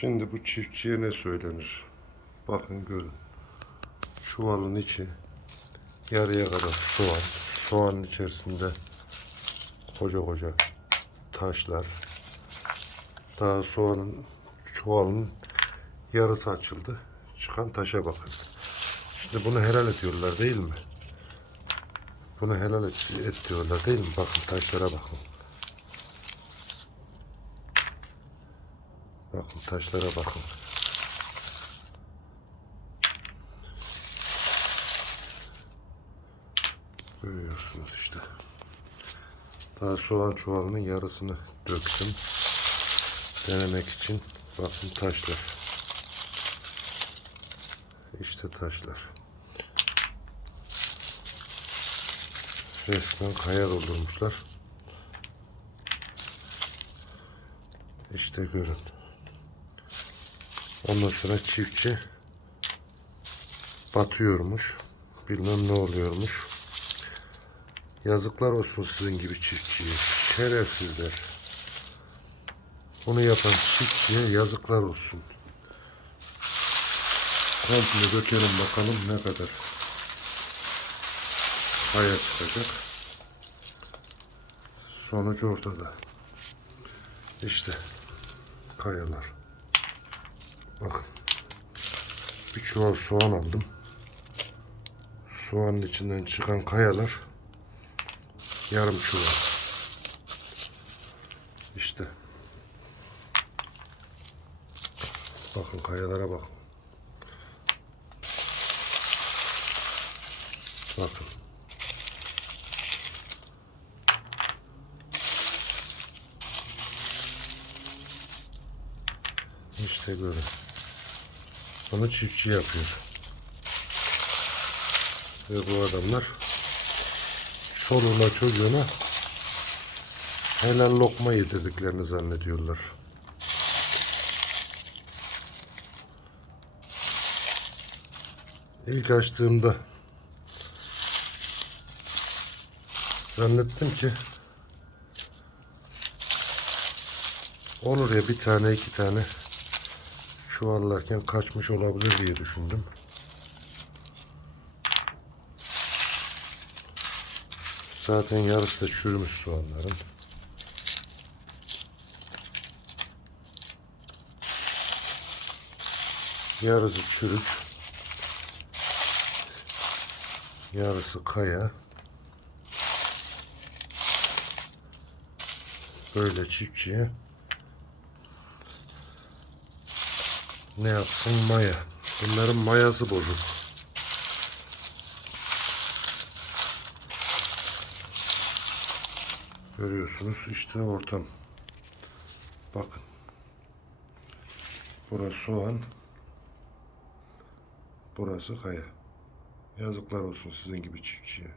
Şimdi bu çiftçiye ne söylenir? Bakın görün. Çuvalın içi yarıya kadar soğan. Soğanın içerisinde koca koca taşlar. Daha soğanın çuvalın yarısı açıldı. Çıkan taşa bakın. Şimdi bunu helal ediyorlar değil mi? Bunu helal et, et diyorlar değil mi? Bakın taşlara bakın. Bakın taşlara bakın. Görüyorsunuz işte. Daha soğan çuvalının yarısını döktüm. Denemek için. Bakın taşlar. İşte taşlar. Resmen kaya doldurmuşlar. İşte görün. Ondan sonra çiftçi batıyormuş. Bilmem ne oluyormuş. Yazıklar olsun sizin gibi çiftçiye. Şerefsizler. Bunu yapan çiftçiye yazıklar olsun. Komple dökelim bakalım ne kadar kaya çıkacak. Sonucu ortada. İşte kayalar. Bakın. Bir çuval soğan aldım. Soğanın içinden çıkan kayalar yarım çuval. İşte. Bakın kayalara bakın. Bakın. İşte görün. Bunu çiftçi yapıyor. Ve bu adamlar çoluğuna çocuğuna helal lokma yedirdiklerini zannediyorlar. İlk açtığımda zannettim ki olur ya bir tane iki tane çuvallarken kaçmış olabilir diye düşündüm. Zaten yarısı da çürümüş soğanların. Yarısı çürük. Yarısı kaya. Böyle çiftçiye ne yapsın maya. Bunların mayası bozuk. Görüyorsunuz işte ortam. Bakın. Burası soğan. Burası kaya. Yazıklar olsun sizin gibi çiftçiye.